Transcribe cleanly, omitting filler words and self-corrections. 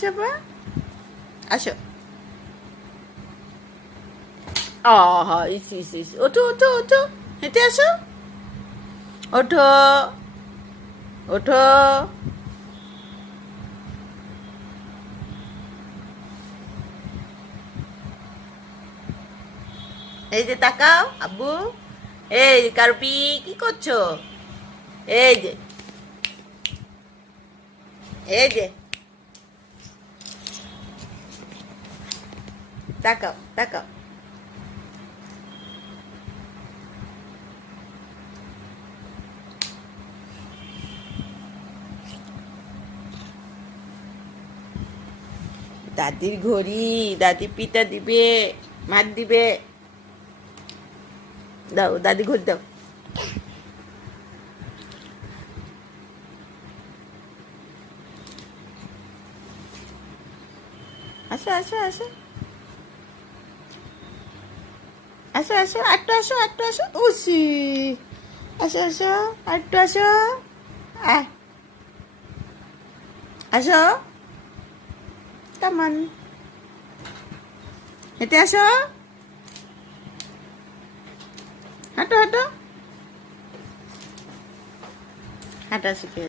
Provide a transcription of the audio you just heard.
আসো বা আসো। আহা ইস ইস ইস, ওঠো ওঠো ওঠো, হেঁটে আসো, ওঠো ওঠো। এই যে তাকাও আব্বু, এই কারপি কি করছো? এই যে, এই যে, তাকাও তাকাও। দাদির ঘড়ি, দাদি পিতা দিবে, মার দিবে। দাও দাদি ঘড়ি দাও। আসো আসো আসো, আসো আসো, আটটু আসো, আটটু আসো, উসি, আসো আসো, আটটু আসো, আহ, আসো, কামান, হেঁটে আসো, হাঁটো হাঁটো, হাঁটা শিখে